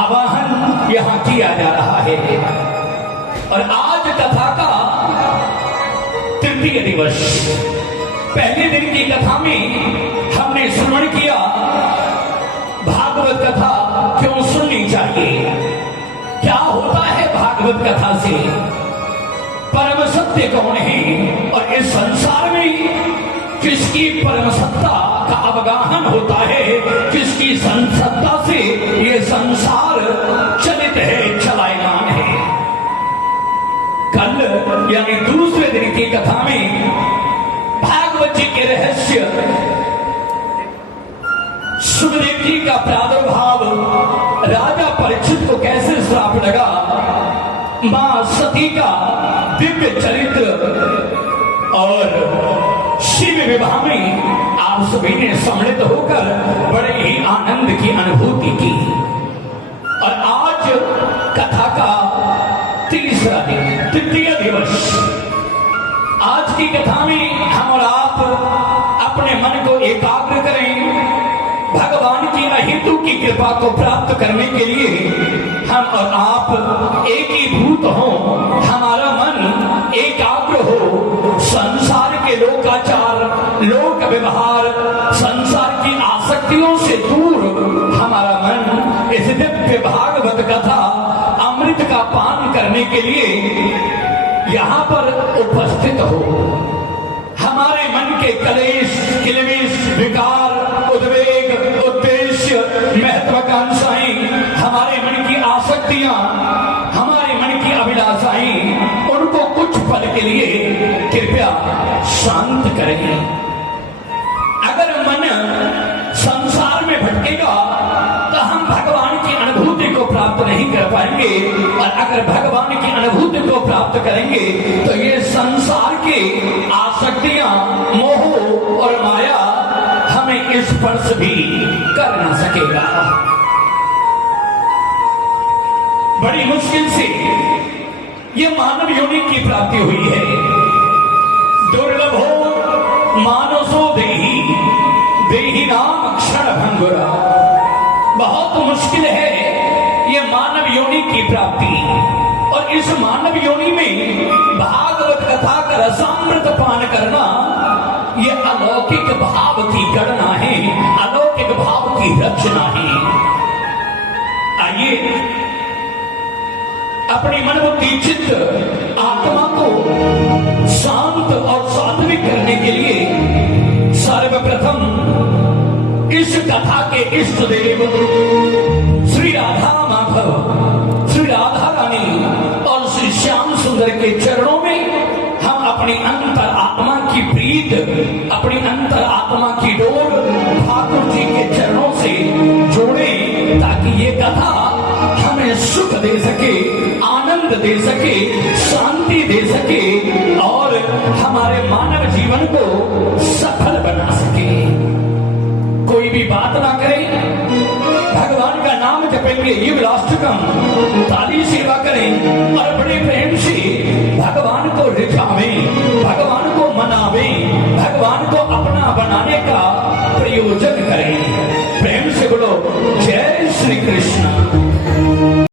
आवाहन यहाँ किया जा रहा है। और आज कथा का तृतीय दिवस। पहले दिन की कथा में हमने श्रवण किया भागवत कथा क्यों सुननी चाहिए, क्या होता है भागवत कथा से, परम सत्य कौन है और इस संसार में किसकी परम सत्ता का अवगाहन होता है, किसकी सत्ता से ये संसार चलित है, चलायमान है। कल यानी दूसरे दिन की कथा में भागवत जी के रहस्य, सुखदेव जी का प्रादुर्भाव, राजा परीक्षित को कैसे श्राप लगा, मां सती का दिव्य चरित्र और शिव विवाह में आप सभी ने सम्मिलित होकर बड़े ही आनंद की अनुभूति की। और आज कथा का तीसरा दिन, तृतीय दिवस। आज की कथा में हम और आप अपने मन को एकाग्र करें, भगवान की अहेतु की कृपा को प्राप्त करने के लिए हम और आप एक ही भूत हो, हमारा मन एकाग्र हो, संसार के लोकाचार, लोक व्यवहार, संसार की आसक्तियों से दूर हमारा मन इस दिव्य भागवत कथा अमृत का पान करने के लिए यहाँ पर उपस्थित हो। हमारे मन के कलेश, किलबिश, विकार, उद्वेग, उद्देश्य, महत्वाकांक्षाएं, हमारे मन की आसक्तियां, हमारे मन की अभिलाषाएं, उनको कुछ पल के लिए कृपया शांत करें। अगर मन संसार में भटकेगा तो हम भगवान की अनुभूति को प्राप्त नहीं कर पाएंगे, और अगर भगवान की अनुभूति को प्राप्त करेंगे तो ये संसार के आसक्तियां, मोह और माया हमें स्पर्श भी कर ना सकेगा। बड़ी मुश्किल से ये मानव योनि की प्राप्ति हुई है। दुर्लभो मानसो देहि, देहि नाम क्षण भंगुरा। बहुत मुश्किल है ये मानव योनि की प्राप्ति, और इस मानव योनि में भागवत कथा का रसामृत पान करना ये अलौकिक भाव की गणना है, अलौकिक भाव की रचना है। आइए अपनी मन बुद्धि चित्त आत्मा को शांत और सात्विक करने के लिए सर्वप्रथम इस कथा के इष्ट देव श्री राधा माधव, श्री राधा रानी और श्री श्याम सुंदर के चरणों में हम अपनी अंतर आत्मा की प्रीत, अपनी अंतर आत्मा की डोर ठाकुर जी के चरणों से जोड़ें, ताकि ये कथा हमें सुख दे सके, आनंद दे सके, शांति दे सके और हमारे मानव जीवन को सफल बना सके। कोई भी बात ना करें, भगवान का नाम जपेंगे, युगलाष्टकम, ताली सेवा करें और बड़े प्रेम से